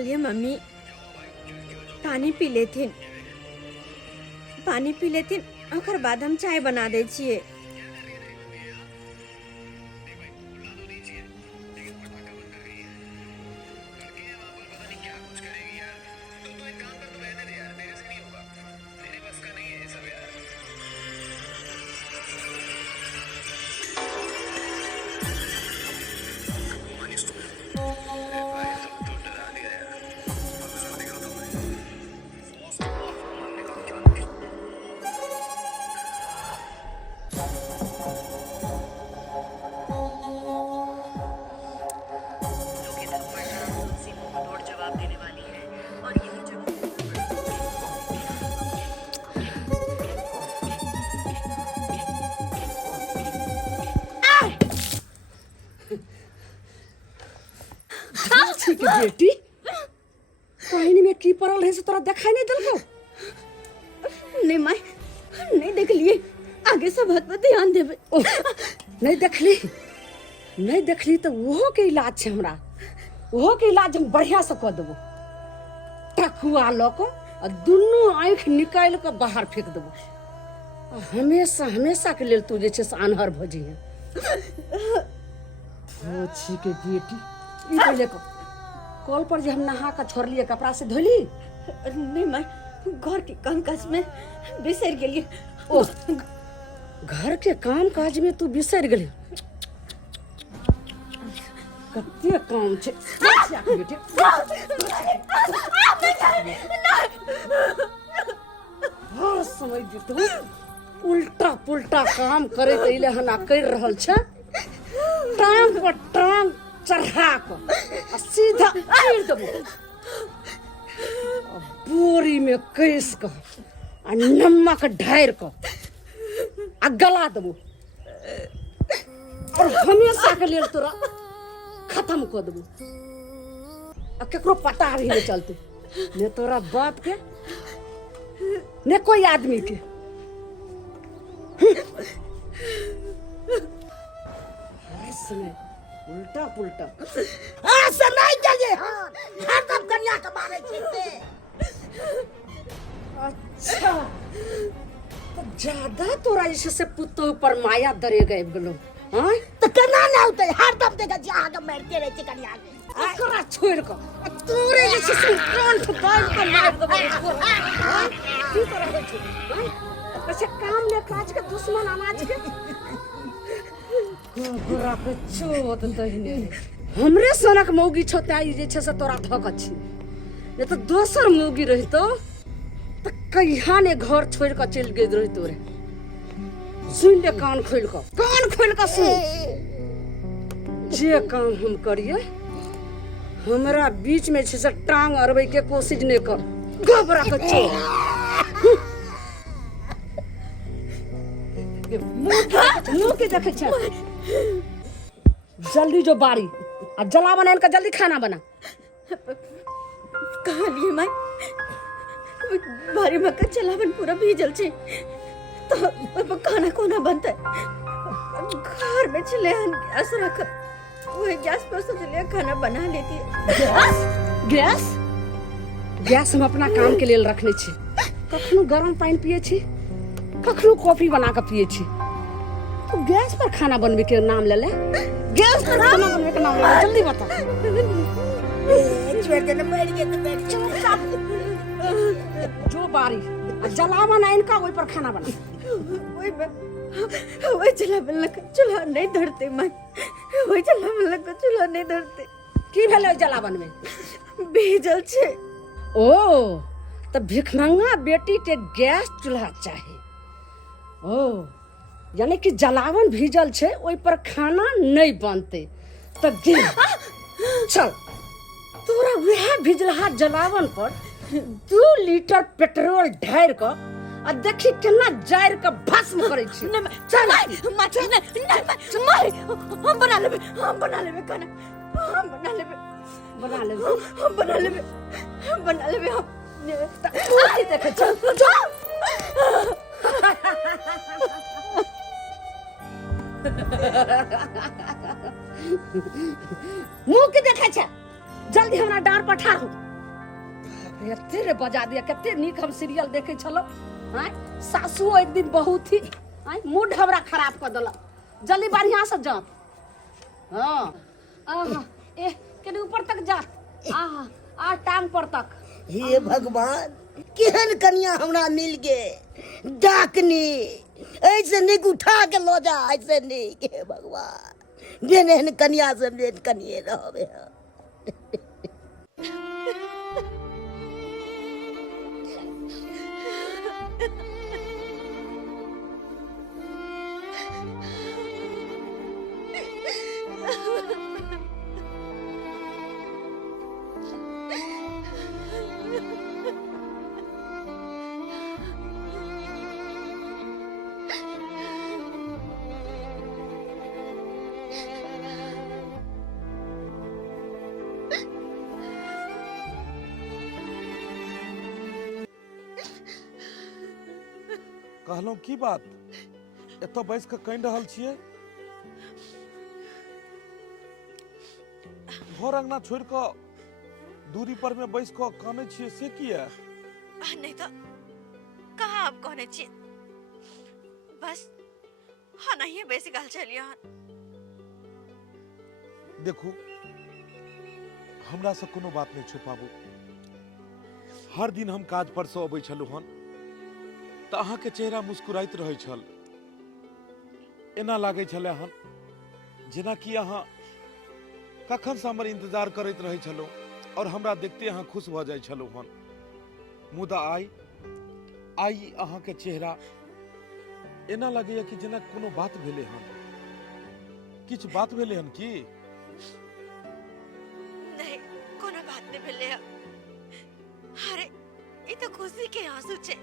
लिए मम्मी पानी पी लेथिन ओकर बाद हम चाय बना दे छिए। बेटी पानी में की पड़ल है से तोरा दिखाई नहीं दिल को? नहीं माई नहीं देख लिए, आगे सब बात पर ध्यान देबे। नहीं देखली तो वो के इलाज है हमरा, वो के इलाज हम बढ़िया से कर देबो। टकुआ लो को और दोनों आंख निकाल के बाहर फेंक देबो। हमेशा के लेल तू जे छे अनहर भजी है। हो छी के बेटी ई पहले को कॉल पर जे हम नहा का छोड़ लिए कपड़ा से धोली। नहीं माई घर के काम काज में बिसर गेली। ओ घर के काम काज में तू बिसर गेली? कते काम छे बेटी। हर समय तू उल्टा पुल्टा काम करे तैले हना कर रहल छ। टांग पर टांग चढ़ा को सीधा चीर देबो, बोरी में कैस को आ नमक ढार को आ गला देबो और हमेशा के लिए तोरा खत्म कर देबो। आ केकरो पता भी नहीं चलते, ने तोरा बाप के ने कोई आदमी के। समय उल्टा पुल्टा ऐसा नहीं चले। हाँ तब कन्या के बारे छीते। अच्छा तो ज्यादा तोरा इससे पुतो पर माया दरे गए गलो। हां तो केना ना होते हर दम देखा जा के मारते रहे छे कन्या के। एकरा छोड़ को तोरे जैसे कान ठुकाल के मार देबो। हां की तरह छे? हां कैसे काम ले काज के दुश्मन अनाज के गोरा पे चोट दहिने हमरे सनक मौगी छोताई जे छे से तोरा धक अछि। ये तो दोसर मौगी रही तो कहिया ने घर छोड़ के चल गई रही तोरे। सुन ले कान खोल के सुन। जे काम हम करिए हमरा बीच में छे से टांग अरबै के कोशिश ने कर। घबरा के चो मुंह के देखे छे। जल्दी जो बारी आ जला बना इनका, जल्दी खाना बना। कहा लिए माई बारी में का चलावन पूरा भीजल छे तो खाना कोना बनता घर में चले गैस रख वो गैस पर से चले खाना बना लेती है। गैस हम अपना काम के लिए रखने छी। कखनो गरम पानी पिए छी, कखनो कॉफी बना के पिए छी। तो गैस पर खाना बनवे के नाम ले ले। गैस पर खाना बनवे के नाम ले ले, जल्दी बता। छोड़ देना बैठ गया तो बैठ जो बारी जलावा ना इनका वही पर खाना बना। वही चूल्हा नहीं धरते मां, वही चूल्हा नहीं धरते। की भेले जलावन में? भीजल छे। ओ तो भिखमंगा बेटी के गैस चूल्हा चाहिए। ओ यानी कि जलावन भीजल छे ओई पर खाना नहीं बनते। तो चल तोरा वह भिजलहा जलावन पर 2 लीटर पेट्रोल ढार के आ देखी केना जार के भस्म करे छी। चल हम बना लेबे खाना, हम बना लेबे हम देखे चल मुंह के देखा छे। जल्दी हमरा डार पठार हो। एते रे बजा दिया, कते नीक हम सीरियल देखे छलो। आय सासुओ एक दिन बहुत ही आय मूड हमरा खराब कर देलक। जल्दी बढ़िया से जा। हाँ आहा ए कने ऊपर तक जा। आहा आ टांग पर तक। हे भगवान, केहन कन्या हमरा मिल गे, डाकनी ऐसे निक उठा के लो जा, ऐसे निक। हे भगवान, बिन एहन कन्या से बिन कनिए रहबे। कहलौं की बात एतऽ बैस के कहि रहल छियै? घर अंगना छोड़ के दूरी पर में बैस के काने छियै से किया? नहीं तो कहाँ आप कहने छी, बस हाँ नहीं बेसी गाल चलिए। देखू, हमरा से कोनो बात नहीं छुपाबू। हर दिन हम काज पर से अबै छलहुँ हन तऽ अहाँ के चेहरा मुस्कुराइत रहै छल। एना लागै छलै हन जेना कि अहाँ कखन से हमर इंतजार करैत रहै छलहुँ और हमरा देखते अहाँ खुश भऽ जाइ छलहुँ हन। मुदा आई अहाँ के चेहरा एना लगैया कि जेना कोनो बात भेलै हन। किछ बात भेलै हन की? नहीं कोनो बात नहीं भेले। अरे ये तो खुशी के आंसू छे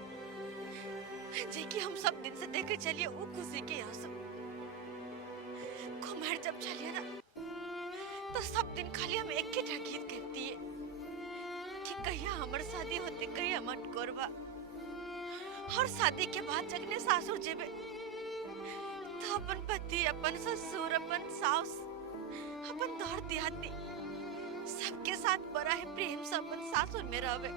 जे कि हम सब दिन से देखे चलिए। वो खुशी के आंसू कुमार जब चलिए ना तो सब दिन खाली हम एक ही गीत कहती है कि कहिया हमार शादी होते, कहिया मन करबा। और शादी के बाद जगने सासुर जेबे तो अपन पति, अपन ससुर, अपन सास, अपन दौर दिहाती सबके साथ बड़ा है प्रेम से अपन सासुर में रहबे।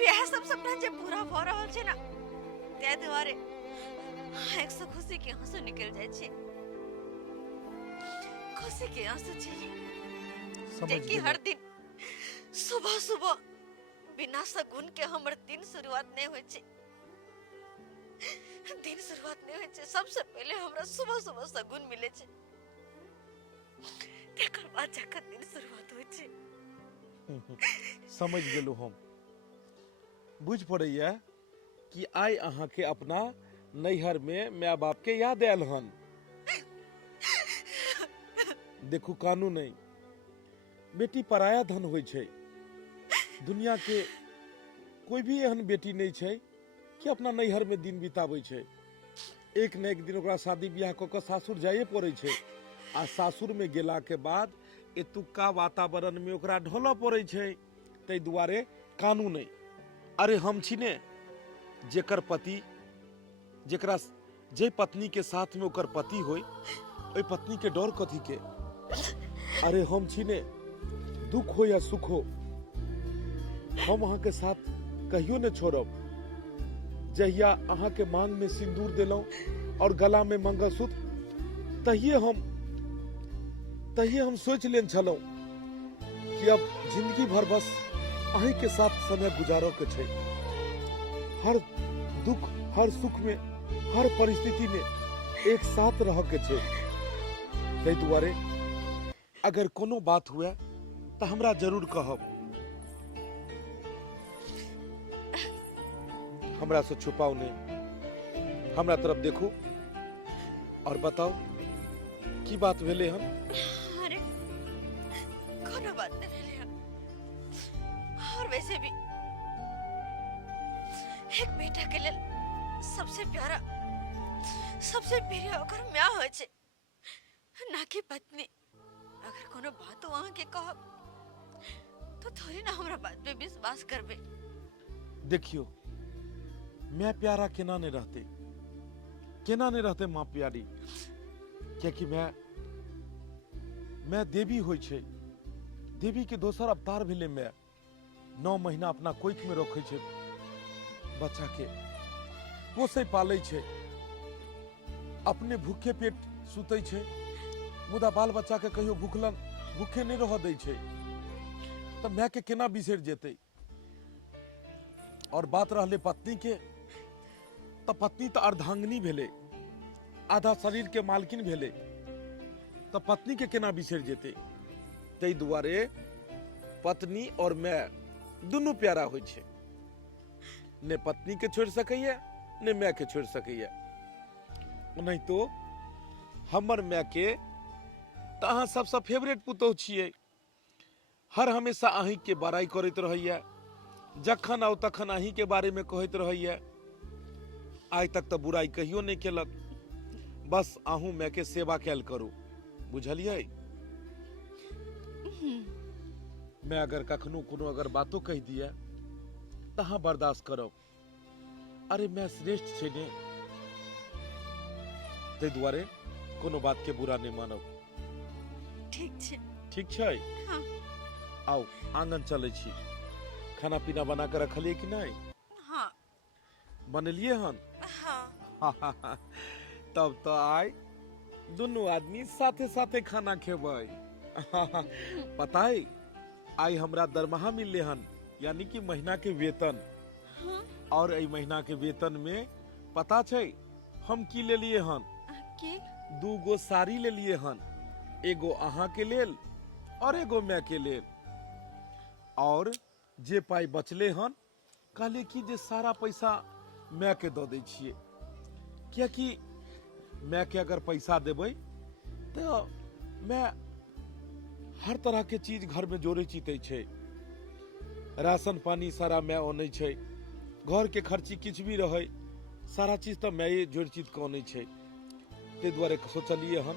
यह सब सपना जब पूरा हो रहल छे ना ते द्वारे एक सौ खुशी के आंसू निकल जाए छे। खुशी के आंसू छे जे कि हर दिन सुबह सुबह बिना सगुन के हमर दिन शुरुआत नहीं होय छे। दिन शुरुआत नहीं होय छे, सबसे पहले हमरा सुबह सुबह सगुन मिले छे, तेकर बाद जाकर दिन शुरुआत होय छे। समझ गेलू हम। बुझ पड़ैया कि आइ अहाँ के अपना नैहर में माय बाप के याद आयल हन। देखू, कानून नहीं, बेटी पराया धन होय छै। दुनिया के कोई भी एहन बेटी नहीं छै कि अपना नैहर में दिन बिताबै छै। एक न एक दिन ओकरा शादी ब्याह क के सासुर जाइए पड़ै छै। आ सासुर में गेला के बाद एतुका वातावरण में ओकरा ढोलऽ पड़ै छै। तै दुआरे कानून नहीं। अरे हम छी ने जेकर पति, जेकरा जे पत्नी के साथ में ओकर पति होय, ओई पत्नी के डर कथी के? अरे हम छी ने, दुख हो या सुख हो हम अहाँ के साथ कहियो न छोड़ब। जहिया अहाँ के मांग में सिंदूर देलौं और गला में मंगलसूत्र, तहिए हम सोच लेन छलौं कि अब जिंदगी भर बस अहीं के साथ समय गुजारो के छै। हर दुख, हर सुख में, हर परिस्थिति में एक साथ रह के छै। तै दुआरे अगर कोनो बात हुए तो हमरा जरूर कहब। हमरा से छुपाओ नहीं, हमरा तरफ देखो और बताओ की बात भेले हम? अरे कोनो बात नहीं भेले हम। और वैसे भी एक बेटा के लेल सबसे प्यारा, सबसे प्रिय ओकर माँ होय छै, ना कि पत्नी। अगर कोनो बात वहां के कहब तो थोड़ी ना हमरा बात पे विश्वास करबे। देखियो, मैं प्यारा केना नहीं रहते माँ प्यारी। क्योंकि मैं देवी होय छै। देवी के दोसर अवतार भेले मैं। 9 महीना अपना कोख में रखे छे बच्चा के, पोसे पाले छे, अपने भूखे पेट सुते छे, मुदा बाल बच्चा के कहियो भूखे नहीं रह दै छे, तो माय के केना बिसर जेते। और बात रहले पत्नी के, तो पत्नी तो अर्धांगिनी भेले, आधा शरीर के मालकिन भेले, तो पत्नी के केना बिसर जेते। तै दुआरे पत्नी और माय दुनू प्यारा होइ छै, ने पत्नी के छोड़ सकैया ने माय के छोड़ सकैया। नहीं तो हमर माय के तो अहाँ सबसे फेवरेट पुतोह छियै, हर हमेशा अहीं के बड़ाई करैत रहैया, जखन आओ तखन अहीं के बारे में कहैत रहैया। आज तक तो बुराई कहियो नहीं केलक, बस अहूँ माय के सेवा कैल करू, बुझलियै। मैं अगर कखनो कोनो अगर बातो कह दिया तो हाँ बर्दाश्त करो, अरे मैं श्रेष्ठ छे ने, ते दुआरे कोनो बात के बुरा नहीं मानब। ठीक छे। ठीक छै? हाँ। आओ आंगन चले छी, खाना पीना बना कर रखलिए कि नहीं? हाँ। बनलिए हन? हाँ। तब तो आय दोनों आदमी साथे साथे खाना खेबै। पता है आई हमरा दरमाहा मिलले हन, यानी कि महीना के वेतन। हाँ? और ए महीना के वेतन में पता छै हम की ले लिए हन? के? 2 गो साड़ी ले लिए हन, एगो अहाँ के लेल और एगो मैं के लेल। और जे पाई बचले हन कहले कि जे सारा पैसा मैं के दे दै छियै, कियाकि मैं के अगर पैसा देबै तो मैं हर तरह के चीज घर में जोड़े चीते छै, राशन पानी सारा मैं आनै छै, घर के खर्ची किछ भी रहे सारा चीज तो मैं जोड़ चीज के आनै छै। ते दुआरे सोचलिए हन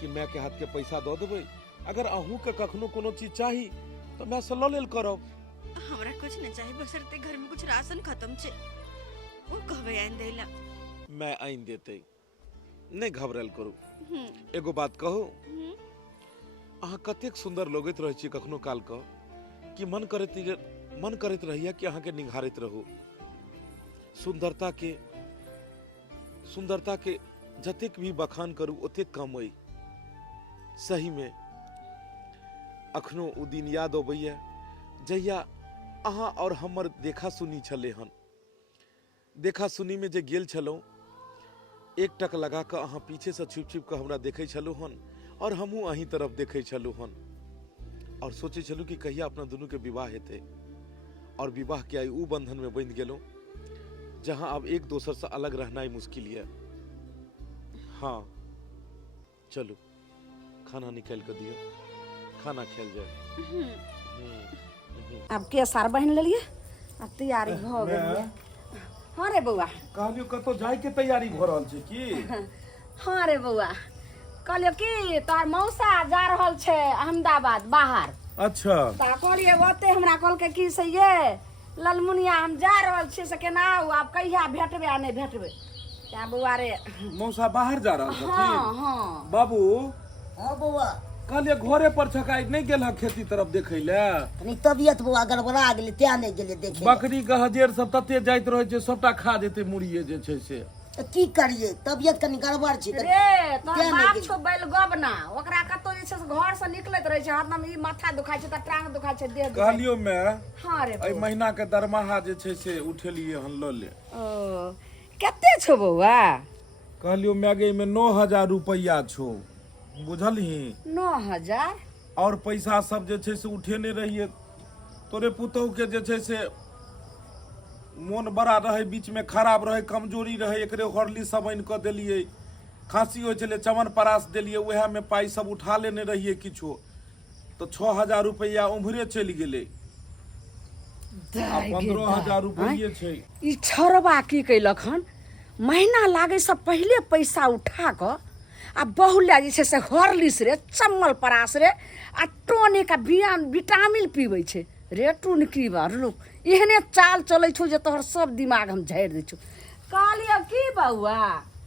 कि मैं के हाथ के पैसा दे देबै, अगर अहूँ के कखनो कोनो चीज चाही तो मैं से ल लेल करब। हमरा कुछ नहीं चाहिए, बशर्ते घर में कुछ राशन खत्म छे, वो कहबे आइन देला। मैं आइन देते, नहीं घबराल करू। एगो बात कहू, अहाँ कतेक सुंदर लगैत रहै छी कखनो काल क, कि मन करैत रहिया कि अहाँ के निघारैत रहू। सुंदरता के जतेक भी बखान करू ओतेक कम अइ। सही में अखनो उ दिन याद अबैया जहिया अहाँ और हमर देखा सुनी छले हन। देखा सुनी में जे गेल छलौं, एक टक लगा कर अहाँ पीछे से छुप छुप कर हमरा देखे छलू हन, और हमहू अहीं तरफ देखे छलू हन, और सोचे छलू कि कहिया अपना दोनों के विवाह हेते। और विवाह के आई उ बंधन में बंध गेलो जहां अब एक दोसर से अलग रहना ही मुश्किल है। हाँ चलो खाना निकाल कर दियो, खाना खेल जाए। अब के सार बहन ले लिए, अब तैयारी भ गेल। हाँ रे बउआ, कहलियो कतो जाय के तैयारी भ रहल छै की? हाँ रे बउआ, कहलियो कि तार मौसा जा रहल छे अहमदाबाद बाहर। अच्छा। ता कहलिए ओते हमरा कहल के कि से ये ललमुनिया हम जा रहल छी, से केना आउ, आप कहिया भेटबे आ नहीं भेटबे। त्या बउआ रे मौसा बाहर जा रहल छथिन? हाँ हाँ। बाबू हाँ बउआ, कहलिए घरे पर छकाई नहीं गेल ह खेती तरफ देखे ले? तनी तबियत बउआ गड़बड़ा गेलै, त्या नहीं गेलै देखे। बकरी गहजेर सब तते जाइत रहे छै, सबटा खा जेते मुड़िए जे छै से। तऽ की करिए, तबियत कनी गड़बड़ छै। रे तोर क्या बाप नहीं छो बैल गबना, ओकरा कतो जे छै से घर से निकलैत रहे छै, हरदम ई माथा दुखाय छै त टांग दुखाय छै, देह दुखाय छै। कहलियो मैं हाँ रे एहि बउआ। महीना के दरमाहा जे छै से उठेलिए हन ल ले। ओ केते छो बउआ? कहलियो मैगे में 9000 रुपया छो, बुझलही? 9000? और पैसा सब जे छै से उठेने रहिए, तोरे पुतोह के जे छै से मोन बड़ा रहे, बीच में खराब रहे, कमजोरी रहे, एकरे हॉर्ली सब आनि क देलिए, खांसी हो छले चमनप्राश देलिए, उहे में पाई सब उठा लेने रहिए किछो, तो 6000 रुपया उम्हरे चलि गेले। आ 15000 रुपये छै। ई छोरबा की कैलक हन, महीना लागे से पहले पैसा उठा क आ बहुला जे छै से हॉर्लिक्स रे, चम्मल परास रे आ टोनिक आ विटामिन पीबै छै रे। टून की बार लोग एहने चाल चलै छौ जे तोहर सब दिमाग हम झाड़ि दै छौ। कहलियो की बउआ?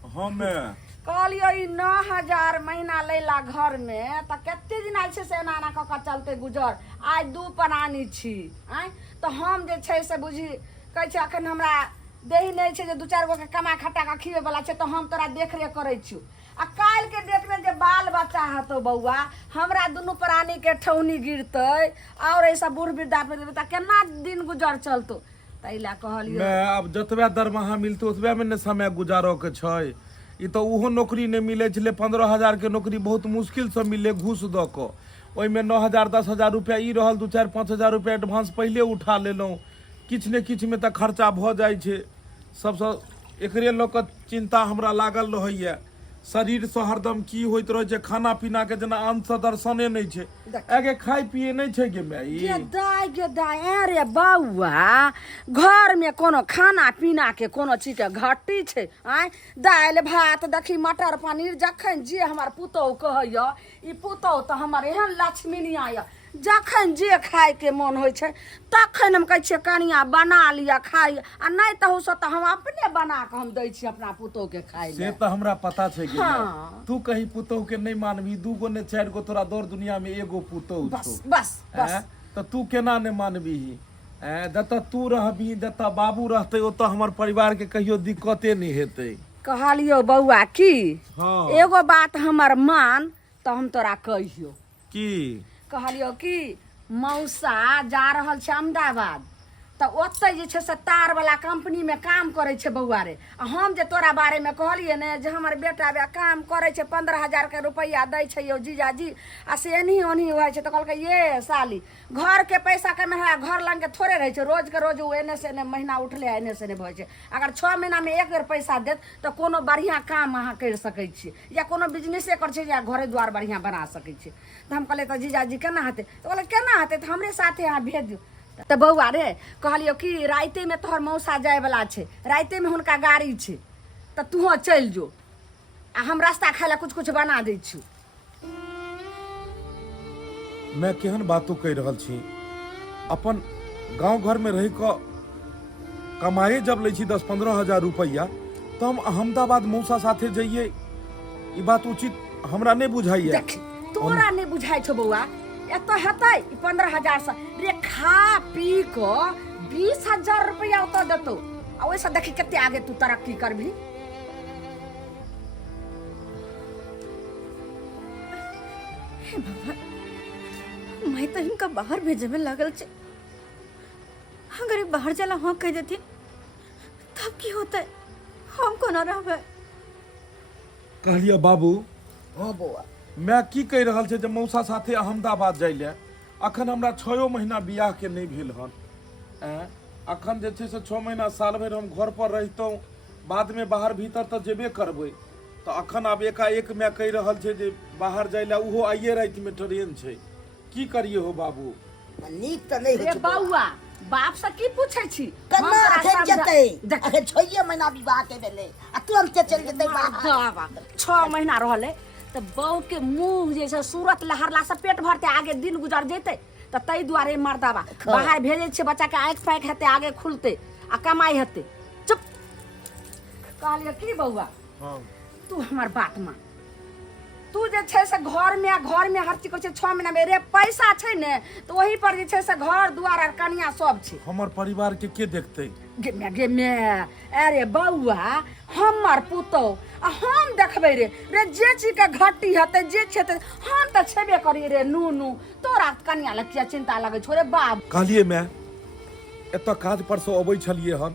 हाँ मैं कहलियो ई 9,000 महीना लैला घर में त कते दिन आइ छै से एना एना कऽ कऽ चलते गुजर। आइ 2 प्राणी छी आइ तो हम जे छै से बुझी कहै छै अखन हमरा देही नहीं छै जे 2-4 गो के कमा खटा के खिए वाला छै तो हम तोरा देख रेख करै छी। आ काल के डेट में जे बाल बच्चा हतो बउआ हमरा दुनू प्राणी के ठौनी गिरते और ऐसा बूढ़ वृद्धा पे देबे त केना दिन गुजर चलतो। तैला कहलियो मैं अब जतबे दरमाहा मिलते ओतबे में ने समय गुजारो के छै। ई तो उहो नौकरी नहीं मिले छले, 15,000 के नौकरी बहुत मुश्किल से मिले घूस द के। ओइ में 9,000 10,000 रुपया ई रहल, 2-4-5,000 रुपया एडवांस पहले उठा लेलहुँ। किछ ने किछ में त खर्चा भ जाइ छै। सबसे एकरे लोक के चिंता हमरा लागल रहैया। शरीर से हरदम की होइत रहे छै, खाना पीना के जना अंत से दर्शने नहीं छै। आगे खाई पिए नहीं छै गे माई। गे दाई अरे बउआ घर में कोनो खाना पीना के कोनो चीज के घटी छै आय दाल भात देखी मटर पनीर जखन जे हमर पुतौह कहैया ई पुतौह तो हमर एहन लक्ष्मीनिया या जखन जे खाए के मन होइ छै तखन हम कहै छियै कनिया बना लिया खाई आ नहीं तो से तो हम अपने बना के हम दै छी अपना पुतौह के खाए से तो हमरा पता छै गे। हाँ। तू कहीं पुतौह के नहीं मानबी, 2 गो ने 4 गो तोरा दौड़ दुनिया में एगो पुतौह बस छौ। बस बस तो तू केना ने मानबी। जत तू रहबी जत बाबू रहते ओत हमर परिवार के कहियो दिक्कते नहीं हेतै। कहलियो बउआ की हाँ। एगो बात हमर मान तो हम तोरा कहियो की कहलियो कि मौसा जा रहल छै अहमदाबाद तो ओतै जे छै से तार वाला कंपनी में काम करे छै बउआ रे। आ हम जे तोरा बारे में कहलिए ने जे हमर बेटा बे काम करे छै 15,000 के रुपया दै छै यो जीजाजी आ से एनही ओनही होइ छै तो कहलकै ये साली घर के पैसा के में घर लंग के थोड़े रहे छै, रोज के रोज उ एने से एने महीना उठले एने से एने भइ छै। अगर 6 महीना में एक बेर पैसा देत तो कोनो बढ़िया काम अहाँ कर सकै छी या कोनो बिजनेसे कर छै या घरे द्वार बढ़िया बना सकै छी। तो हम कहले तो जीजाजी केना हेतै तो कहले केना हेतै तो हमरे साथे अहाँ भेज दियौ। तो बउआ रे कहलियो कि राइते में तोहर मौसा जाए वाला छै, राइते में हुनका गाड़ी छै तो तूहो चल जो आ हम रास्ता खाए ला कुछ कुछ बना दै छी। मैं केहन बातों कह रहल छी। अपन गांव घर में रह क कमाए जब ले छी 10-15 हजार रुपया तो हम अहमदाबाद मौसा साथे जाइए, ई बात उचित हमरा नहीं बुझाइए। देख तोरा नहीं बुझाई छो बउआ एतो हेतै 15,000 से रे खा पी को 20,000 रुपया ओतो देतो आ वैसा देखी कते आगे तू तरक्की करबी। हे भगवान, मैं तो इनका बाहर भेजे में लगल छे। अगर ये बाहर चला हाँ कह देती तब की होता है, हम को ना रहबे। कहलिए बाबू हाँ बउआ मैं की कह रहल छे जे मौसा साथे अहमदाबाद जाइले अखन हमरा 6 महीना बियाह के नहीं भेल हन। अखन जे छे से 6 महीना साल भर हम घर पर रहितौं, बाद में बाहर भीतर तो जेबे करबै। तो अखन आब एकाएक मैं कह रहल छे जे बाहर जाइले उहो आइए रात में ट्रेन छे, की करिए हो बाबू। नीक तो नहीं रे होय छै बउआ। बउआ बाप से की पूछै छी कन्ना हम तोरा अखन समझा- जेतै देख अखन 6 महीना विवाह के भेलै आ तुरंत के चल जेतै बाहर। बाबा 6 महीना रहले तो बहू के मुंह जे छै सूरत लहरला से पेट भरते आगे दिन गुजर जेतै तो तई दुआरे मर्दाबा बाहर भेजे छै बच्चा के आंख फाँक हेतै आगे खुलते आ कमाई हेतै। चुप कहलियो की बउआ हाँ तू हमार बात मान, तू जे छै से घर में हर चीज छै 6 महीना में रे पैसा छै ने तो वही पर जे छै से घर दुआर और कनिया सब छै। हमर परिवार के देखते। गे मैं अरे बउआ हमर पुतौह आ हम देखबै रे जे चीज के घटी हेतै जे छै हम तो छेबे करी रे नू तोरा कनिया लग किया चिंता लगे छो रे बाप। कहलिए मैं एतऽ काज पर से अबै छलिए हन,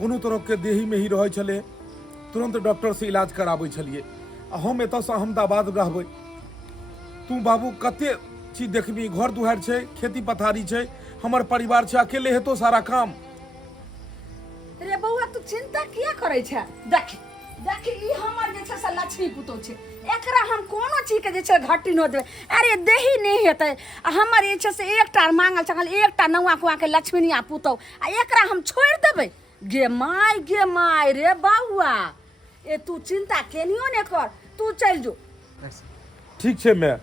कोनो तरह के देही में ही रहै छले, तुरंत डॉक्टर से इलाज कराबै छलिए। आ हम एतऽ से अहमदाबाद रहबै, तू बाबू कते चीज देखबी, घर दुआर छै, खेती पथारी छै, हमर परिवार छै, अकेले हेतो सारा काम। रे बउआ तू चिंता किया करे छै, देखी ई हमर जे छै से लक्ष्मी पुतौह छै, एकरा हम कोनो चीज के जे छै घटी न देबै। अरे देही नहीं हेतै आ हमर जे छै से एकटा मांगल चकल एकटा नौआ कुआ के लक्ष्मीनिया पुतौह आ एकरा हम छोड़ देबै। गे माय रे बउआ ए तू चिंता केनियो ने कर, तू चल जो। ठीक छै मैं,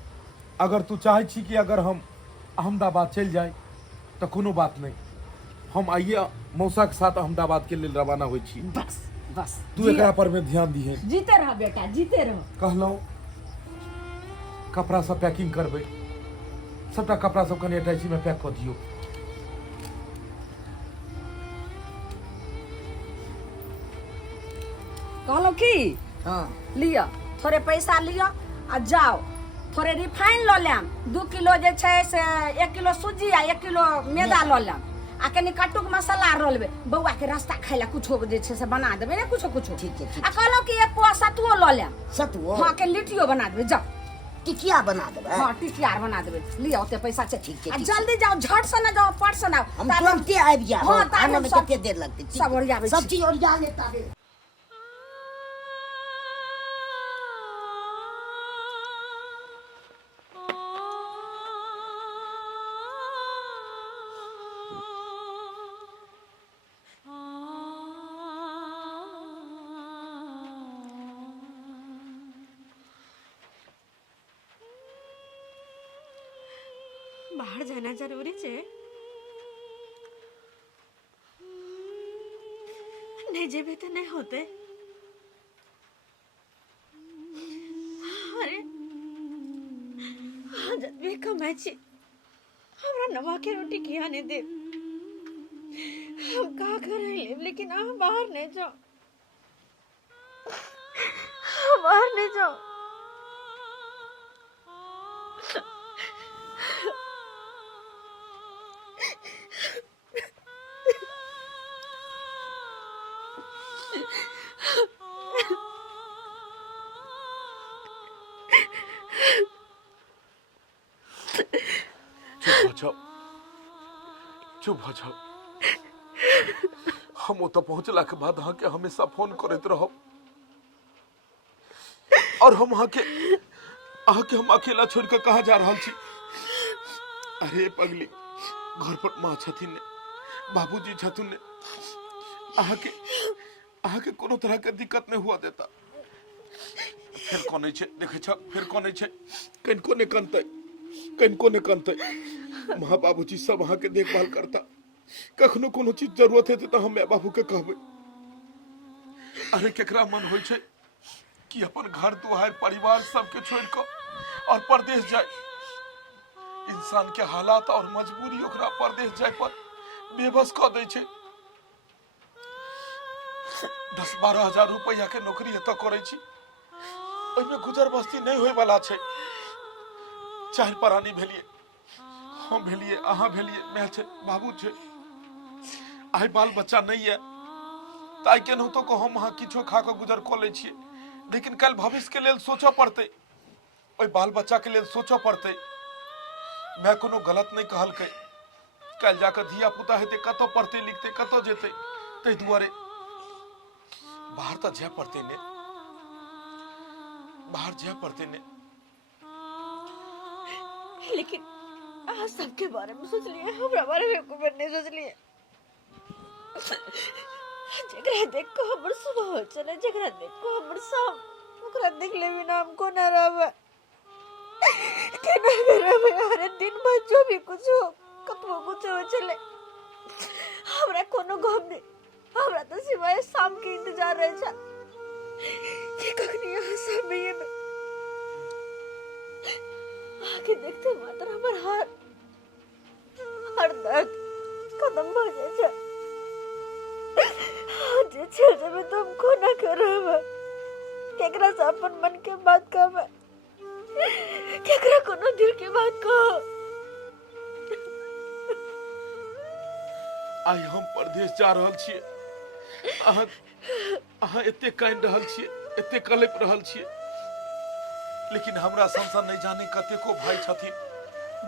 अगर तू चाहे छी कि अगर हम अहमदाबाद चल जाए तो कोनो बात नहीं, हम आइए मौसा के साथ अहमदाबाद के लिए रवाना होइ छी। बस बस तू एकरा पर में ध्यान दिहे। जीते रह बेटा, जीते रह। कहलौं कपड़ा सब पैकिंग करबै, सबटा कपड़ा सब कनि अटैची में पैक कऽ दियौ। कहलो की हाँ लिया थोड़े पैसा लिया आ जाओ, थोड़े रिफाइन लऽ लेम, 2 किलो जे छै से 1 किलो सूजी आ 1 किलो मैदा लऽ लेम, आ कनि कट्टुक मसाला लऽ लेबै, बौआ के रास्ता खाय ला कुछो जे छै से बना देबै ने, कुछो कुछो। ठीक है, ठीक आ कहलो कि 1 पोआ सतुओ लऽ लेम, सतुओ हाँ के लिट्टियो बना देबै, जाओ। टिकिया बना देबै। हाँ टिकिया बना देबै, लिया ओते पैसा छै। ठीक है, आ ठीक जल्दी जाओ, झट से ना जाओ, पट से ना आओ। हम तुरंते आबि जाएब। हाँ, आने में सब- कते देर लगतै? ठीक। सब ओरियाबै सब छी। चीज ओरिया लेता रे। बाहर जाना जरूरी छे, नहीं जेबे तो नहीं होते। अरे आदत भी कमाई छी, हमरा नवा के रोटी किया नहीं दे। हम का कर रहे लेकिन आप बाहर नहीं जाओ, बाहर नहीं जाओ। चुप हो जाओ, चुप हो जाओ। हम ओतऽ पहुंचला के बाद अहाँ के हमेशा फोन करैत रहब, और हम अहाँ के हम अकेला छोड़ के कहाँ जा रहल छी? अरे पगली, घर पर माँ छथिन ने, बाबूजी छथुन ने, अहाँ के कोनो तरह के दिक्कत नहीं हुआ देता। फिर कोने छे देखे छ, फिर कोने छे, कनको ने कनतै माँ बाबूजी सब अहाँ के देखभाल करता। कखनो कोनो चीज जरूरत है तो हम माँ बाबू के कहबै। अरे केकरा मन होय छे कि अपन घर दुआर परिवार सबके छोड़ के और परदेश जाए? इंसान के हालात और मजबूरी ओकरा परदेश जाए पर बेबस क दै छे। 10-12 हजार रुपया के नौकरी एतऽ करै छी, ओहिमे गुजर बस्ती नहीं होय वाला छे। चार प्राणी भेलिए, हम भेलिए, अहाँ भेलिए, मैं छे, बाबू छे, आइ बाल बच्चा नहीं है ताई केनाहितो को हम अहाँ किछो खा के गुजर क लै छिए। लेकिन कल भविष्य के लेल सोचऽ पड़तै, ओइ बाल बच्चा के लेल सोचऽ पड़तै। मैं कोनो गलत नहीं कहलकै, कल जाकर धिया पुता हेतै, कतऽ पढ़तै लिखतै, कतऽ जेतै, तै दुआरे बाहर तऽ जाय पड़तै ने, बाहर जाय पड़तै ने। लेकिन आज सबके बारे में सोच लिए, हमरा बारे में एको बार नहीं सोच लिए। जकरा देख को हमर स्वभाव चले, जकरा देख को हमर शाम, ओकरा देखले बिना हमको ना रहबे, केना करबे? हर दिन भर जो भी कुछ हो, कतबो कुछ हो चले, हमरा कोनो गम नहीं। हमरा तो सिवाय शाम के इंतजार रहे छा कि कखनी यहाँ समय में आके देखते मात्र हमर हर दर्द खत्म हो जाए छा। जे छे जब तुम को ना करबे, केकरा से अपन मन के बात कहबे, केकरा कोनो दिल के बात कहो। आइ हम परदेश जा रहल छिए, अहाँ एते कांदि रहल छिए, एते कलप रहल छिए, लेकिन हमरा संसा नहीं जाने कतेको भाई छथिन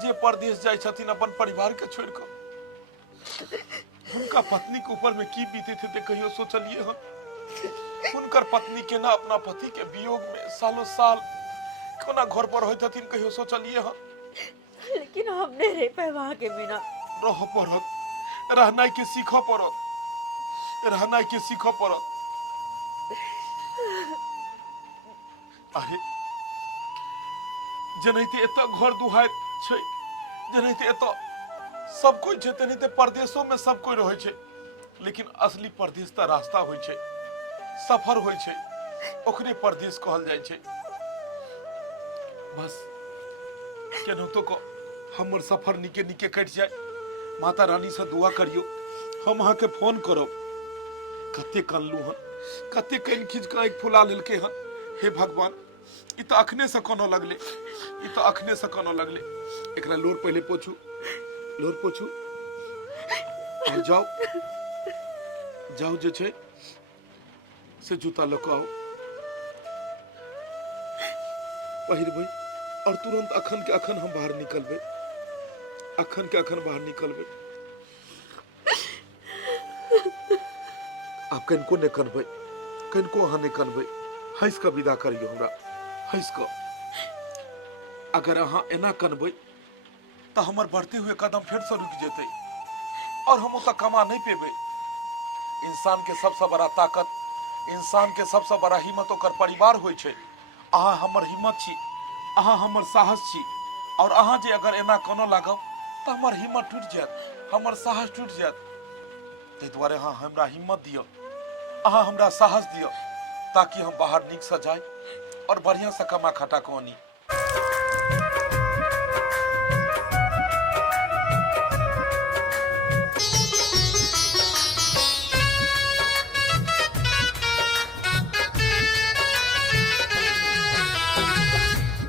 जे परदेश जाय छथिन अपन परिवार के छोड़ के। हुनका पत्नी के ऊपर में की बीते थे कहियो सोचलिए हन? हुनकर पत्नी केना अपना पति के वियोग में सालों साल कोना घर पर होइत हथिन कहियो सोचलिए हन? लेकिन हम नहीं रह पाए वहां के बिना। रह पड़त, रहनाइ के सीखऽ पड़त, रहनाइ के सीखऽ पड़त। अरे जेनाहिते एतऽ घर दुआर छै, जेनाहिते एतऽ सब कोई छै, तेनाहिते परदेशो में सब कोई रहै छै, लेकिन असली परदेश तऽ रास्ता होइ छै। सफर होइ छै ओकरे परदेश कहल जाइ छै। बस केनाहितो को हमर सफर निके निके कटि जाए। माता रानी से दुआ करियो, हम अहाँ के फोन करब। कते कानलू हन, कते कान खींच के आँखि फुला लेलकै हन। हे भगवान, ई तो अखने से कानऽ लगले, ई तो अखने से कानऽ लगले। एकरा लोर पहले पोछू, लोर पोछू और जाओ जाओ जे छै से जूता लऽ कऽ आओ, पहिरबै और तुरंत अखन के अखन हम बाहर निकलबै, अखन के अखन बाहर निकलबै। आप कनिको नहि कनबै, कनिको अहाँ नहि कनबै। हंस कऽ विदा करियौ हमरा, हंस कऽ। अगर अहाँ एना कनबै तऽ हमर बढ़ते हुए कदम फेर से रुकि जेतै और हम ओतऽ कमा नहीं पेबै। इंसान के सबसे बड़ा ताकत, इंसान के सबसे बड़ा हिम्मत ओकर परिवार होइ छै। अहाँ हमर हिम्मत छी, अहाँ हमर साहस छी। और अहाँ जे अगर एना कोनो लागब तऽ हमर हिम्मत टूटि जायत, हमर साहस टूटि जायत। ताहि दुआरे अहाँ हमरा हिम्मत दियौ, अहाँ हमरा साहस दियौ, ताकि हम बाहर नीक से जाए और बढ़िया से कमा खटा को आनी।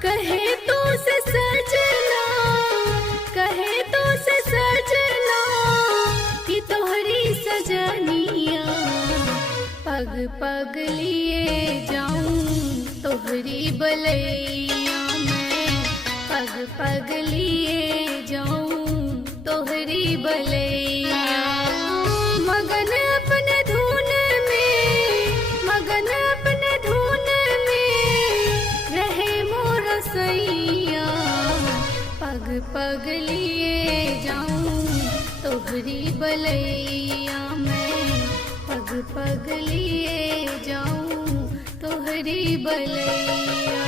कहे तो से सजना, कहे तो से सजना, कि तोहरी सजनिया पग पग लिए जाऊं तोहरी बलैया में, पग पग लिए जाऊं तोहरी बलैया। मगन अपने धुन में, मगन अपने धुन में रहे मोर सैया, पग पग लिए जाऊं तोहरी बलैया में, पग पग लिए जाऊं तोहरी बलैया।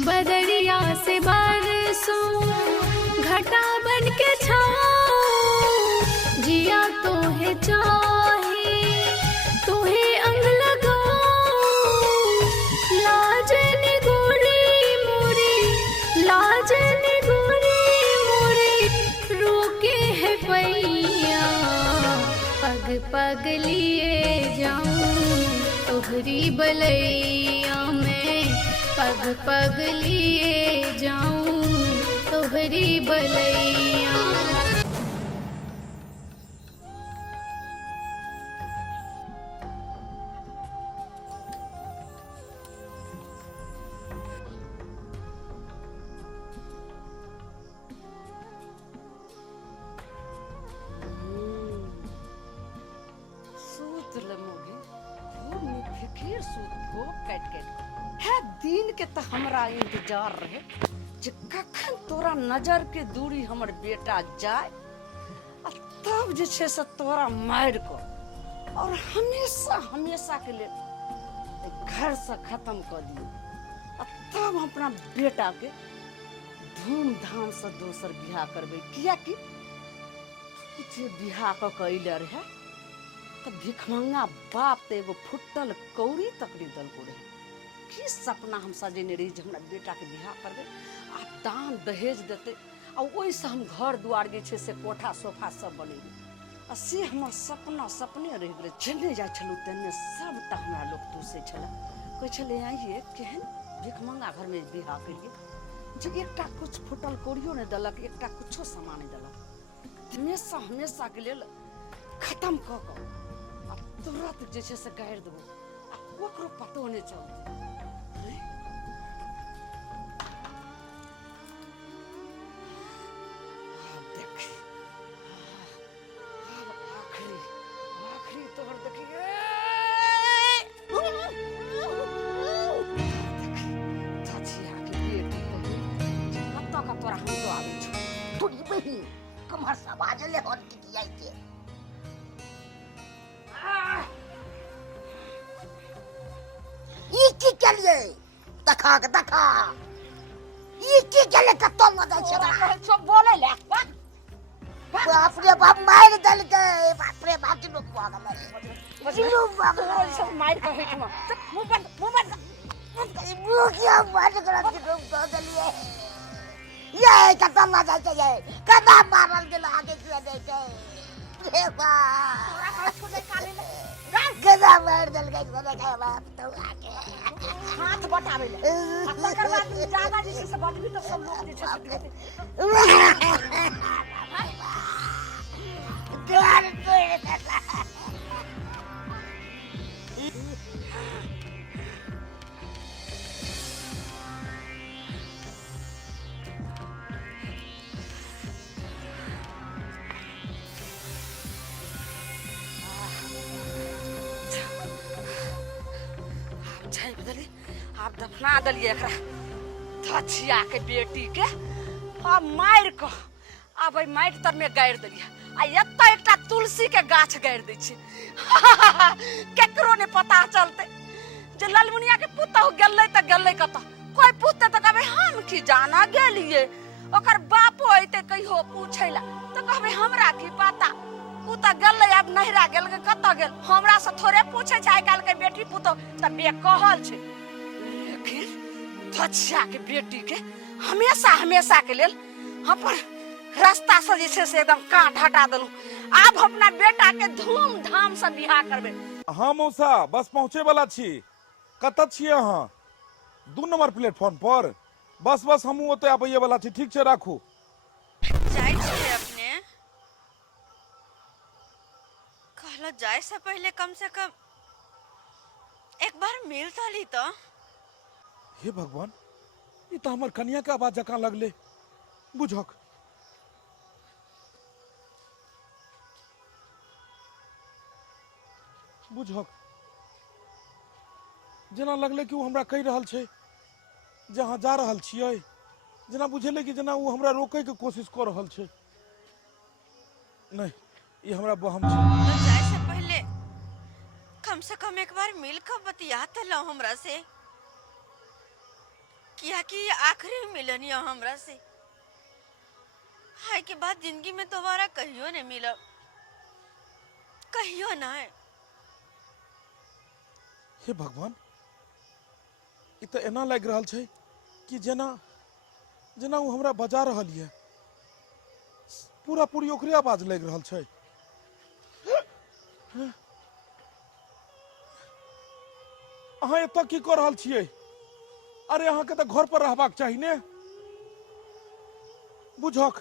बदरिया से बरसों घटा बन के छाओ, जिया तो है चाहे तोहे अंग लगाओ। लाज निगोरी मोरी, लाज निगोरी मोरी, रोके है पैया, पग पग लिए जाऊं तोहरी बलैया में, पग पग लिए जाऊं तोहरी बलैया। सूत लमोगे खूब फिकीर सूत को काट काट है दिन के तो हमरा इंतजार रहे जे कखन तोरा नजर के दूरी हमर बेटा जाए आ तब जे छै से तोरा मार को और हमेशा हमेशा के लिए घर से खत्म कर दियो। आ तब अपना बेटा के धूमधाम से दोसर बियाह करबे, किया कि जे बियाह क के अइले रहे तो भिखमंगा बाप तो एगो फुटल कौड़ी तक नहीं दल को रहे। की सपना हम सजेने रही जे हमरा बेटा के बियाह करबे आ दान दहेज देते आ ओइसे हम घर दुआर जे छै से कोठा सोफा सब बनेबे। आ से हमर सपना सपने रहि गेलै। जेने जाइ छलहुँ तेने सबटा हमरा लोग तुसे छलै, कहै छलै आइए केहन भिखमंगा घर में बियाह करिए जे एकटा कुछ फुटल कौड़ियो नहीं देलक, एकटा कुछो सामान नहीं देलक। हमेशा हमेशा के लेल खत्म कऽ कऽ आ तुरंत जे छै से गाड़ि देबो आ ककरो पतो नहीं चलतै। देख आखिरी आखिरी तोहर देखिए चाचिया के बेटी कतऽ का तोरा हम तो आबै छौ। थोड़ी बहिन कमर से आवाज ले हन की आई के। ई की केलिए? तखा के तखा ई की गेले कत्तो न जाय छै कहै छौ बोले ले बाप रे बाप मार दल के बाप रे बाप लोग पागल है जीरो पागल सब मार के हेठ में मुंह बंद वो क्या मार के रख दे पागल ये कत्तो न जाय छै कदा मारल दिल आगे से दे छै रे बा तोरा कहै छौ दे काले ले कदा मार दल के देखा बाप तो आके हाथ बटावे ले तकर बाद ज्यादा जी से बटबी तो सब लोग जे छै द्वार तोड़ देता झाँप देली आप दफना देलिए एकरा धछिया के बेटी के अब मार के अब माटि तर में गाड़ि देलिए आ एत एकटा तुलसी के गाछ गाड़ि दै छी केकरो ने पता चलते जे ललमुनिया के पुतहु गेलै त गेलै कतऽ कोई पूछते त कहबै हम की जाना गेलिए ओकर बापो अइते कहियो पूछै ला त कहबै हमरा की पता उ त गेलै अब नहिरा गेल कतऽ गेल हमरा से थोड़े पूछे छै आइ काल्हि के बेटी पुतहु त बेकहल छै लेकिन धछिया के बेटी के हमेशा हमेशा के लेल अपन रास्ता से जे छै से एकदम काट हटा देलू आब अपना बेटा के धूमधाम से बियाह करबे हाँ मौसा बस पहुँचे वाला छी कतऽ छियै अहाँ 2 नंबर प्लेटफॉर्म पर बस बस हमहूँ ओतय आबैये वाला छी ठीक छै राखू जाय छियै अपने कहलो जाय से पहले कम से कम एक बार मिल ताली तो हे भगवान ई तो हमर कन्या के आवाज जकाँ लगले बुझक जेना लगले कि वो हमरा कहि रहल छै जहाँ जा रहल छियै जेना बुझेले कि जेना वो हमरा रोकै के कोशिश कर रहल छै नहीं ये हमरा बहम छै तो जाय से पहले कम से कम एक बार मिल कर बतिया तो लो हमरा से किया कि ये आखिरी मिलन है हमरा से हाय के बाद जिंदगी में दोबारा कहियो नहीं मिलब कहियो ना हे भगवान ई तो एना लग रहल छै कि जेना जेना वो हमरा बजा रहल ये पूरा पूरी ओकरे आवाज लग रहल छै अहाँ एतऽ की कर रहल छियै अरे अहाँ के तो घर पर रहबाक चाही ने बुझक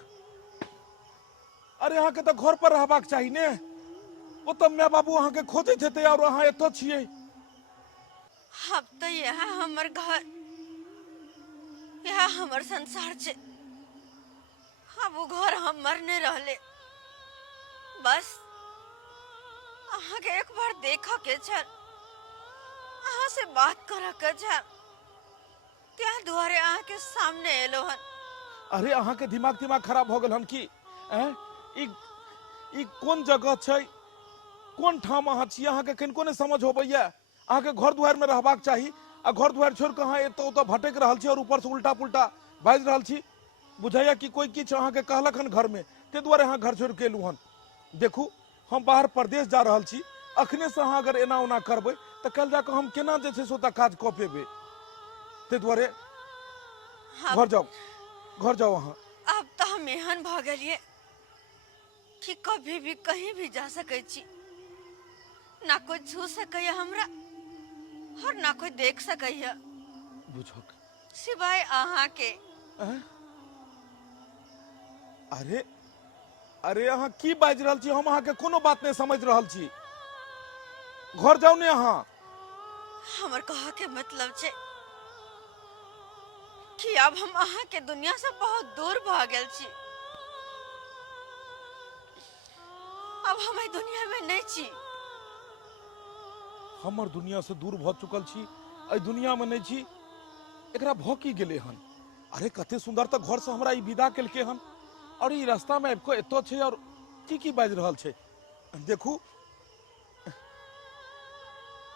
अरे अहाँ के तो घर पर रहबाक चाही ने ओ तो माय बाबू अहाँ के खोजैत हेतै और अहाँ एतऽ छियै अब तो यह हमर घर यह हमर संसार छे अब वो घर हमर ने रहले बस अहाँ के एक बार देखा के छल अहाँ से बात करा के छल त्या दुआरे अहाँ के सामने एलो हन अरे अहाँ के दिमाग खराब हो गल हन की ई कोन जगह छै कोन ठाम अहाँ छी अहाँ के किनको ने समझ होबैया अहाँ के घर दुआर में रहबाक चाही आ घर दुआर छोड़ के अहाँ एतऽ ओतऽ भटक रहल छी और ऊपर से उल्टा पुल्टा बाजि रहल छी बुझाइया कि कोई किछ अहाँ के कहलक हन घर में ते दुआरे अहाँ घर छोड़ के एलू हन देखू हम बाहर प्रदेश जा रहल छी अखने से अहाँ अगर एना ओना करबै तऽ कल जाके हम केना जे छै से ओतऽ काज कऽ पेबै ते दुआरे घर जाओ अहाँ अब तो हम एहन भ गेलिए कि कभी भी कहीं भी जा सकै छी ना कोई छू सकैया हमरा और ना कोई देख सकैया बुझक सिवाय अहाँ के अरे अरे अहाँ की बाजि रहल छी हम अहाँ के कोनो बात नहीं समझ रहल छी घर जाओ ने अहाँ हमर कहा के मतलब छे कि अब हम अहाँ के दुनिया से बहुत दूर भ गेल छी अब हम एहि दुनिया में नहीं छी हमर दुनिया से दूर भ चुकल छी एहि दुनिया में नहीं छी एकरा भ की गेले हन अरे कते सुंदर त घर से हमरा ई विदा केलके हन और ई रास्ता में आबि एतो छै और की बाजि रहल छै देखू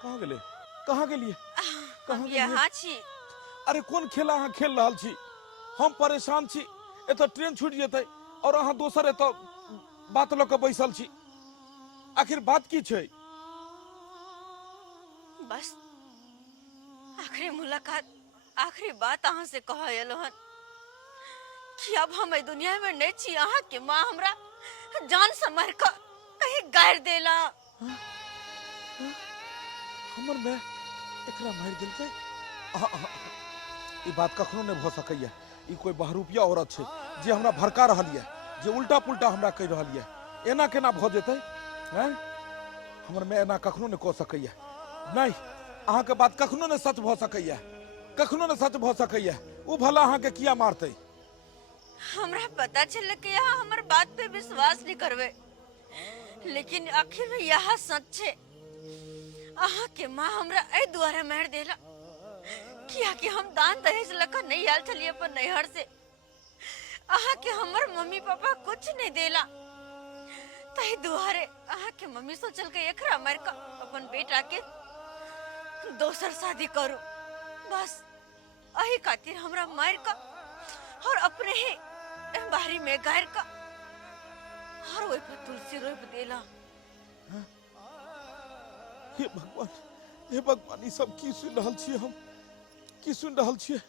कहाँ गेले कहाँ गेलिए हम यहाँ छी अरे कोन खेल अहाँ खेल रहल छी हम परेशान छी, एत ट्रेन छूट जेतै और अहाँ दोसर एत बात ल के बैसल छी। आखिर बात की छै? बस आखिरी मुलाकात, आखिरी बात अहाँ से कह हन कि अब हम इस दुनिया में नहीं छी। अहाँ के माँ हमरा जान से मार के कहीं गाड़ देला। हमर मैं एकरा मार देलकै? ई बात कखनो नहीं भ सकैया। ई कोई बहरूपिया औरत छै जे हमरा भड़का रहल ये, जे उल्टा पुल्टा हमरा कह रहल ये। एना केना भ जेतै? हैं? हमर मैं एना कखनो नहीं कह सकैया। नहीं, अहाँ के बात कखनो नहीं सच भ सकैया, कखनो नहीं सच भ सकैया। उ भला अहाँ के किया मारतै? हमरा पता चल कि यहाँ हमार बात पे विश्वास नहीं करवे, लेकिन आखिर में यह सच है। अहाँ के माँ हमरा ए द्वारा मार देला किया कि हम दान दहेज लकर नहीं आल चलिए पर नैहर से। अहाँ के हमर मम्मी पापा कुछ नहीं देला, तही दुआरे अहाँ के मम्मी सोचल के एकरा मार का अपन बेटा के दोसर शादी करू। बस अही खातिर हमरा मार का और अपने ही बाहरी में गायर का और वही पर तुलसी रोप देला। हे भगवान, हे भगवान, ई सब की सुन रहल छियै हम? की सुन रहल छियै?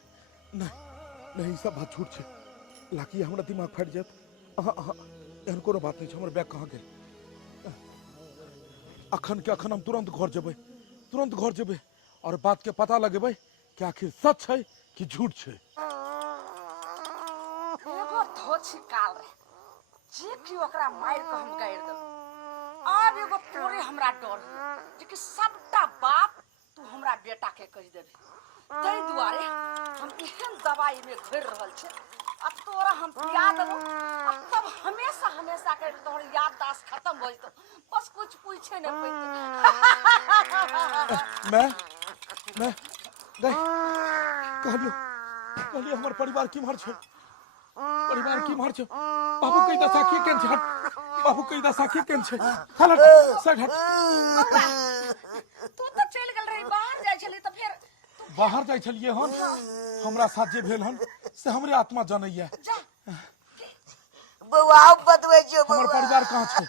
नहीं नहीं, ई सब बात झूठ छै। लाकी हमरा दिमाग फाटि जायत। एहन कोनो बात नहीं छै। हमर बैग कहाँ गेल? अखन के अखन हम तुरंत घर जेबै, तुरंत घर जेबै और बात के पता लगेबै कि आखिर सच है कि झूठ छै। एगो धोछी काल रे जे कि ओकरा मार के हम गाड़ देब। अब एगो तोरे हमरा डर है जे कि सबटा बात तू हमरा बेटा के कह देबी। तै दुआरे हम एहन दवाई में घोर रहल छे। अब तोरा हम पिया देबो, अब तब हमेशा हमेशा के तोहर याददाश्त खत्म हो जतो। बस कुछ पूछे न पड़ते। मैं गई कहलियो हमर परिवार की मार छै, परिवार की मार छै। बाबू कई दशा की केन छै? बाबू कई दशा की केन छै? चल साइड हट। तू तो चल गेल रही, बाहर जाय छली त फिर बाहर जाय छलिए हन। हमरा साथ जे भेल हन से हमरे आत्मा जानैया। जा बउआ हम बतबै छियो। हमर परिवार कहाँ छै?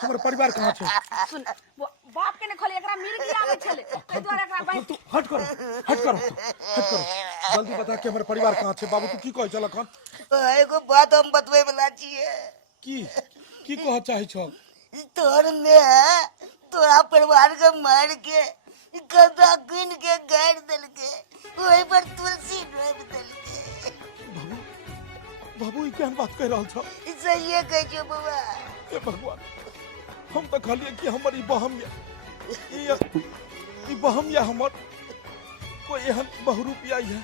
हमर परिवार कहाँ छै? सुन, वो बाप के ने खोले एकरा मिर्गी आवे छले। तै द्वारा एकरा बहन तू हट करो, हट करो, हट करो। जल्दी बता कि हमर परिवार कहाँ छै? बाबू तू की कहै छलक हन? एगो बात हम बतबै वाला छियै। की कह चाहे छौ? तोर में तोरा परिवार के मार के गदा कीन के गाड़ देलके, ओहि पर तुलसी रोप देलके। बाबू ई केहन बात कह रहल छौ? सहिए कहै छियो बउआ। हे भगवान, हम तो कहलिए कि हमर ई बहम या हमर कोई एहन बहुरूपिया है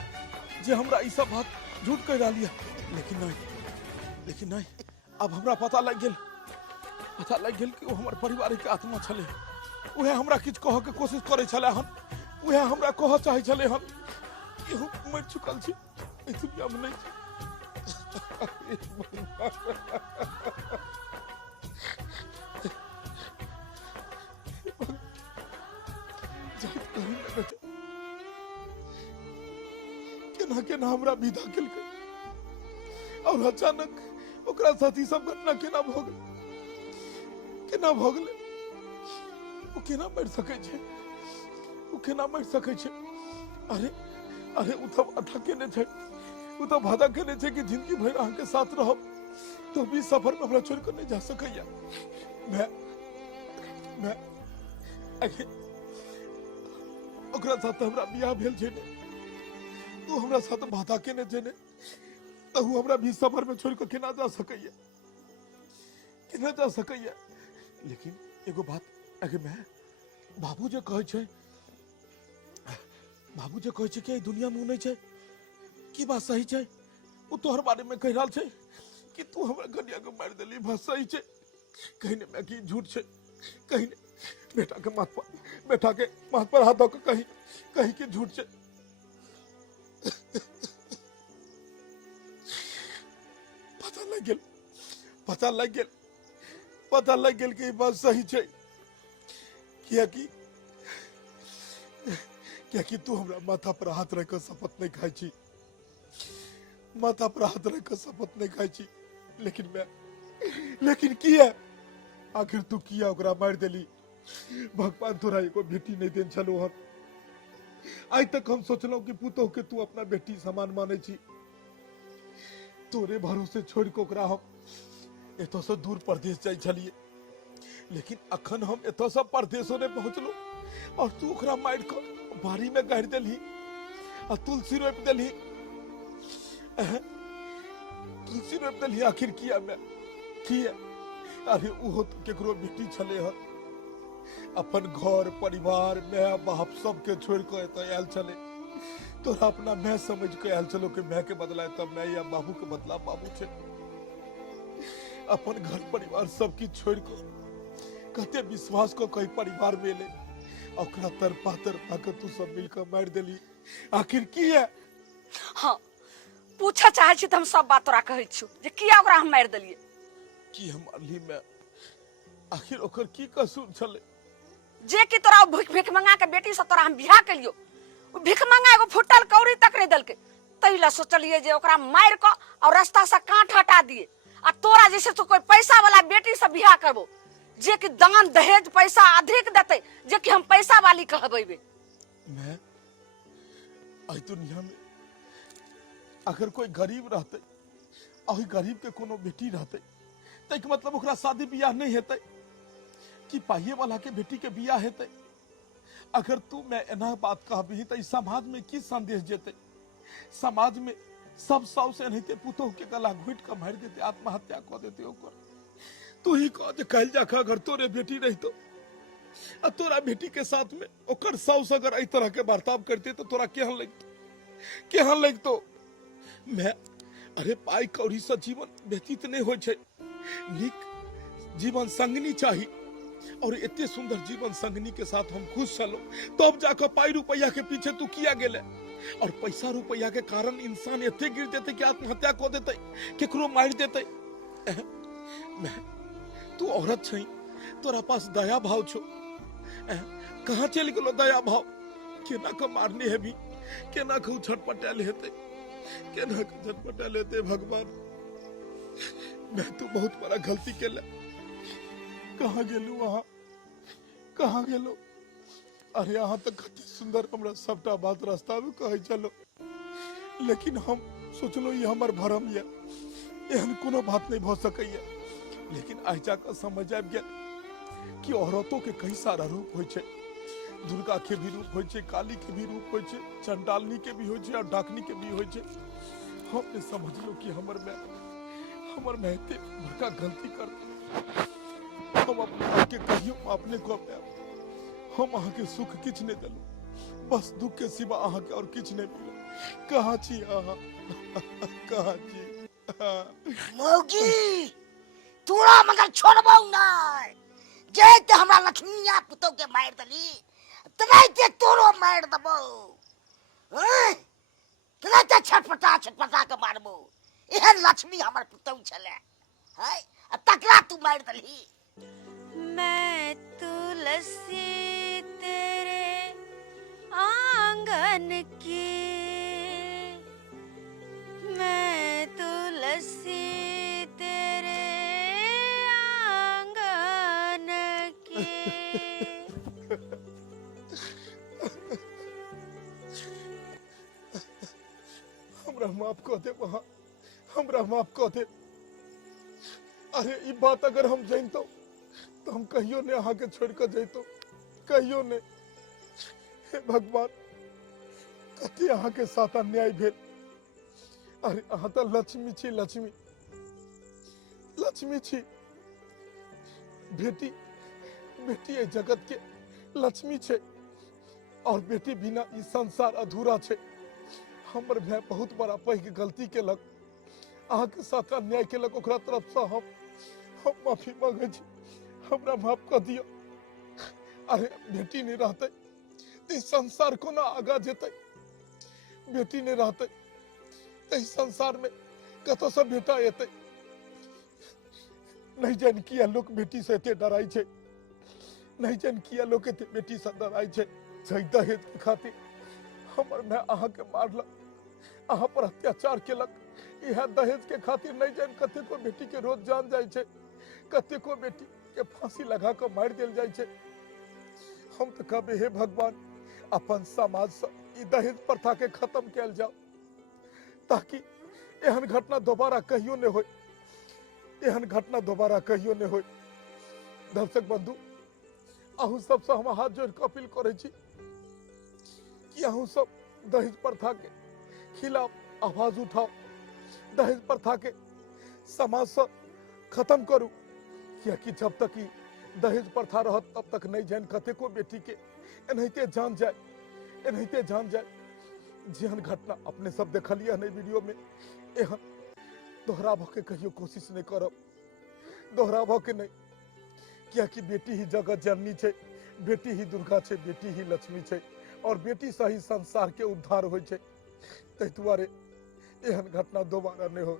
जे हमरा ई सब बात झूठ कह रहल है। लेकिन नहीं, अब हमरा पता लग गेल कि वो हमर परिवार के आत्मा छले। उहे हमरा किछ कह के कोशिश करे छले हन, उहे हमरा कह चाहे छले हन कि हम मर चुकल छी, इस दुनिया में नहीं छी। केना हमरा विदा केलकै और अचानक ओकरा साथ ई सब घटना केना भ गेलै? ओ केना मर सकै छै? अरे उ तो वादा केने छै, कि जिंदगी भर अहाँ के साथ रहब, तो भी सफर में हमरा छोड़ कर नहीं जा सकैया। मैं आखिर ओकरा साथ हमरा बियाह भेल छै ने, तू हमरा साथ वादा केने छै ने, तो हमरा भी सफर में छोड़ कर केना जा सकैया? लेकिन एगो बात, अगर मैं बाबू जे कहै छै कि एहि दुनिया में नहीं छै, की बात सही छै? वो तोहर बारे में कह रहल छै कि तू हमरा कन्या के मार देली, बात सही छै? कहीं ने मैं की झूठ छै? कहीं ने बेटा के माथ पर हाथ धो के कहीं के झूठ छै? पता लग गेल कि बात सही छै। किया कि तू हमरा माथा पर हाथ रख कर शपथ नहीं खाई छी। माथा पर हाथ रख कर शपथ नहीं खाई छी, लेकिन किया आखिर तू किया ओकरा मार देली। भगवान तोरा एगो बेटी नहीं देन छलो हन। आज तक हम सोचलो कि पुतोह के तू अपना बेटी समान माने छी, तोरे भरोसे छोड़ के ओकरा हम एतो से दूर प्रदेश जाई छलिए, लेकिन अखन हम एतो से प्रदेशो ने पहुंचलो और तू ओकरा मार के बारी में गाड़ देली और तुलसी रोप देली। तुलसी रोप देली आखिर किया मैं किया? अरे उहो तो केकरो बेटी छले हन, अपन घर परिवार माय बाप सबके छोड़ के एत आयल चले। तोरा अपना मैं समझ के आयल चलो कि मैं के बदला तब मैं या बाबू के बदला बाबू छे। अपन घर परिवार सबकी छोड़ के कहते विश्वास को कई परिवार में ले ओकरा तरपा के तू सब मिलकर मार देली। आखिर की है? हाँ पूछा चाहे छी त हम सब बात तोरा कहै छु जे किया ओकरा हम मार देलिए। की हम अली में आखिर ओकर की कसूर छले जे कि तोरा भिख मंगा के बेटी से तोरा हम बियाह कलियो, ओ भिख मंगा एगो फुटल कौड़ी तक नहीं दलके। तैला सोचलिए जे ओकरा मार के और रास्ता से काट हटा दिए आ तोरा जैसे तो कोई पैसा वाला बेटी से बियाह करबो जे कि दान दहेज पैसा अधिक देते, जे कि हम पैसा वाली कहबेबे। मैं आई दुनिया में अगर कोई गरीब रहते और गरीब के कोनो बेटी रहते तक मतलब ओकरा शादी बियाह नहीं हेते कि पाइये वाला के बेटी के बियाह हेते। अगर तू मैं एना बात कहबी त समाज में की संदेश जेते? समाज में सब साउ से नहीं पुतोह के गला घुट के मार देते, आत्महत्या कर देते। ओकर तू ही कह जे कहल जा अगर तोरे बेटी रही तो आ तोरा बेटी के साथ में ओकर साउस अगर एई तरह के बर्ताव करते तो तोरा केहन लगतो? केहन लगतो? मैं अरे पाई कौड़ी से जीवन व्यतीत नहीं हो छे, निक जीवन संगनी चाहिए और इतने सुंदर जीवन संगनी के साथ हम खुश चलो तब तो जाकर पाई रुपया के पीछे तू किया गेले। और पैसा रुपया के कारण इंसान इतने गिर देते कि आत्महत्या कर देते, केकरो मार देते। मैं तू औरत छई, तोरा पास दया भाव छो, कहाँ चल गेलो दया भाव? केना के मारने है भी, केना के छटपटाल हेते, केना के छटपटाल हेते। भगवान मैं तो बहुत बड़ा गलती केले। कहाँ गेलू वहाँ, कहाँ गेलो? अरे यहाँ तक कते सुंदर हमरा सबटा बात रास्ता में कहे चलो, लेकिन हम सोचलो ये हमर भरम ये, एहन कोनो बात नहीं भ सकैया। लेकिन आज जाकर समझ आबि गेल कि औरतों के कई सारा रूप होइ छै। दुर्गा के भी रूप होइ छै, काली के भी रूप होइ छै, चंडालनी के भी होइ छै और डाकनी के भी होइ छै। हमने समझलो कि हमर में एते बड़का गलती कर हम अपने के कहियो अपने को हम अहाँ के सुख किछ नहीं देलू, बस दुख के सिवा अहाँ के और किछ नहीं मिलो। कहाँ छी अहाँ? कहाँ छी? मौगी तोरा मगर छोड़बौ नहीं, जे हमरा लक्ष्मीया पुतौ के मार देली तनाइते तोरो मार देबो। तनाइते छटपटा के मारबो। एहन लक्ष्मी हमर पुतौ छले है, तकरा तू मार देली। मैं तुलसी तेरे आंगन की, मैं तुलसी तेरे आंगन की। हमरा माफ कर दे वहाँ, हमरा माफ कर दे। अरे ये बात अगर हम जानतो तो हम कहियो ने अहाँ के छोड़ कर जैतो, कहियो ने। हे भगवान कते अहाँ के साथ अन्याय भेल। अरे अहाँ तो लक्ष्मी छी, लक्ष्मी लक्ष्मी छी। बेटी बेटी ए जगत के लक्ष्मी छे और बेटी बिना ई संसार अधूरा छे। हमर भाई बहुत बड़ा पैघ गलती केलक, अहाँ के साथ अन्याय केलक, ओकरा तरफ से हम माफी मांगे छी, हमरा माफ कर दियो। अरे बेटी नहीं रहते तो संसार कोना आगा जेते? बेटी नहीं रहते तो संसार में कतो से बेटा एते? नहीं जान किया लोग बेटी से एते डराई छे, नहीं जान किया लोग एते बेटी से डराई छे। सही दहेज के खातिर हमर मैं अहाँ के मारलक, अहाँ पर अत्याचार केलक, यह दहेज के खातिर नहीं जान कते को बेटी के रोज जान जाए छे, कते को बेटी के फांसी लगा कर मार दिल जाए छे। हम तो कबे हे भगवान अपन समाज से ई दहेज प्रथा के खत्म कैल जाओ, ताकि एहन घटना दोबारा कहियो न हो, एहन घटना दोबारा कहियो न हो। दर्शक बंधु, अहू सबसे हम हाथ जोड़ के अपील करे छी कि अहू सब दहेज प्रथा के खिलाफ आवाज उठाओ, दहेज प्रथा के समाज से खत्म करू। क्योंकि जब तक ई दहेज प्रथा रहत तब तक नहीं जान कते को बेटी के एनहिते जान जाए, एनहिते जान जाए। जेहन घटना अपने सब देखलिए हन वीडियो में, एहन दोहराब के कहियो कोशिश नहीं करब, दोहराब के नहीं। क्योंकि बेटी ही जगत जननी छे, बेटी ही दुर्गा छे, बेटी ही लक्ष्मी छे, और बेटी से ही संसार के उद्धार होय छे। तै दुआरे एहन घटना दोबारा नहीं हो।